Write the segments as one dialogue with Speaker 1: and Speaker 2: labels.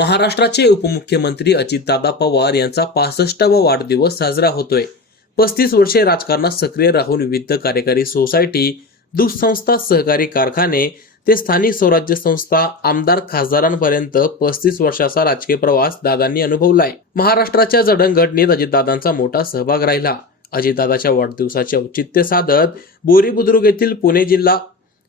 Speaker 1: महाराष्ट्राचे उपमुख्यमंत्री अजितदादा पवार यांचा पासष्टावा वाढदिवस साजरा होतोय. पस्तीस वर्षे राजकारणात सक्रिय राहून विविध कार्यकारी सोसायटी दूधसंस्था सहकारी कारखाने ते स्थानिक स्वराज्य संस्था आमदार खासदारांपर्यंत पस्तीस वर्षाचा राजकीय प्रवास दादांनी अनुभवलाय. महाराष्ट्राच्या जडणघडणीत अजितदादांचा मोठा सहभाग राहिला. अजितदादाच्या वाढदिवसाचे औचित्य साधत बोरी बुद्रुक येथील पुणे जिल्हा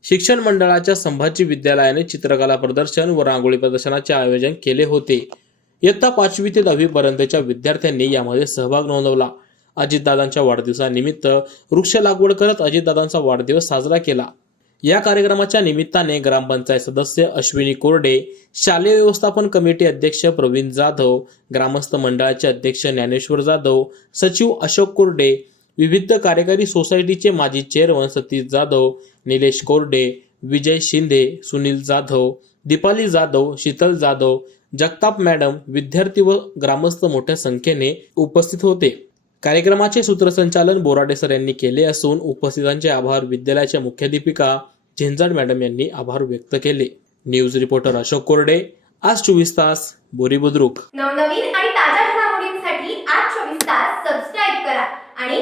Speaker 1: शिक्षण मंडळाच्या संभाजी विद्यालयाने चित्रकला प्रदर्शन व रांगोळी प्रदर्शनाचे आयोजन केले होते. इयत्ता पाचवी ते दहावी पर्यंतच्या विद्यार्थ्यांनी यामध्ये सहभाग नोंदवला. अजितदादांच्या वाढदिवसानिमित्त वृक्ष लागवड करत अजितदादांचा वाढदिवस साजरा केला. या कार्यक्रमाच्या निमित्ताने ग्रामपंचायत सदस्य अश्विनी कोरडे शालेय व्यवस्थापन कमिटी अध्यक्ष प्रवीण जाधव ग्रामस्थ मंडळाचे अध्यक्ष ज्ञानेश्वर जाधव सचिव अशोक कोरडे विविध कार्यकारी सोसायटीचे माजी चेअरमन सतीश जाधव निलेश कोरडे विजय शिंदे सुनील जाधव दीपाली जाधव शीतल जाधव जगताप मॅडम विद्यार्थी व ग्रामस्थ मोठ्या संख्येने उपस्थित होते. कार्यक्रमाचे सूत्रसंचालन बोराडे सर यांनी केले असून उपस्थितांचे आभार विद्यालयाच्या मुख्याध्यापिका झेंजाड मॅडम यांनी आभार व्यक्त केले. न्यूज रिपोर्टर अशोक कोरडे आज चोवीस तास बोरी बुद्रुक.
Speaker 2: नवनवीन आणि ताज्या घडामोडींसाठी आज चोवीस तास सबस्क्राईब करा आणि